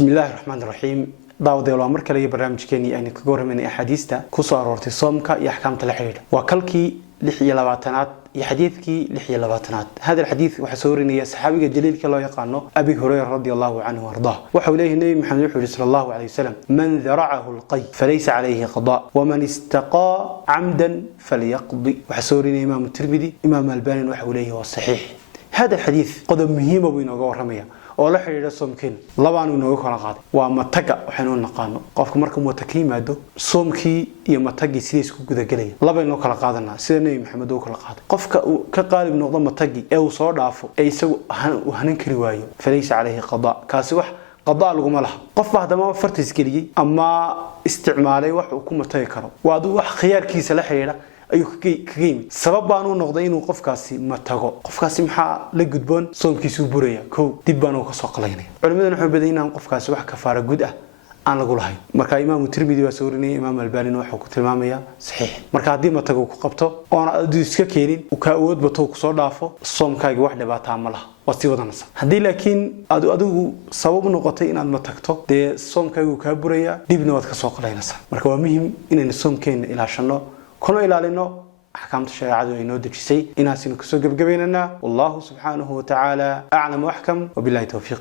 بسم الله الرحمن الرحيم. داود يلا مركل يا برنامج كني أنا كجور من أحاديثه كسر ارتصامك يحكم تلحيل وكلكي لحية لباتنات يحديثك لحية لباتنات. هذا الحديث وحسورني يا صحابي الجليل كلا يقانه أبي هريرة رضي الله عنه وارضاه وحوليه النبي محمد صلى الله عليه وسلم من ذرعه القي فليس عليه قضاء ومن استقى عمدا فليقضي. وحسورني إمام الترمذي إمام الباني وحوليه والصحيح. هذا الحديث قدم مهم بين رمية oo la xiriira soomkeen labaan inoo kala qaaday waa mataga waxaanu naqaano qofka marka uu takiimaado soomkii iyo matagi sidii isku guda galay laba inoo kala qaadanaa sida Nabi Maxamed uu kala qaaday qofka uu ka qaalib noqdo matagi ee uu soo dhaafo ee isagu hanan kari waayo falaysa alayhi qada kaasi wax qada lagu malaha qof bahdama fartiis galiyay ama isticmaalay wax uu ku matay karo waa wax khiyaarkiisa la xiriira ayuu kaga yimid sabab baan u noqday inuu qofkaasi matago qofkaasi maxaa la gudboon soomkiisu buraya kow dib baan ka soo qalaynay culimadana waxay badinayaan qofkaasi wax kafaara gud ah aan lagu lahayn marka imaam tirmidhi waa soorinay imaam albani wuxuu ku tilmaamayaa saxiix marka hadii matago ku qabto oo aad iska keenin u ka awood bato ku soo dhaafo soomkaaga wax dhibaato ma laha wasi wadanaysa hadii laakiin aad adigu sabab noqotay inaad matagto de soomkaaga ka buraya dibna waad ka soo qalaynaysa marka waa muhiim inaan soomkeena ilaashano كنا إلى لأنه أحكام الشريعة إنه دجسي إنها سنكسو جبجبيننا والله سبحانه وتعالى أعلم وأحكم وبالله توفيق.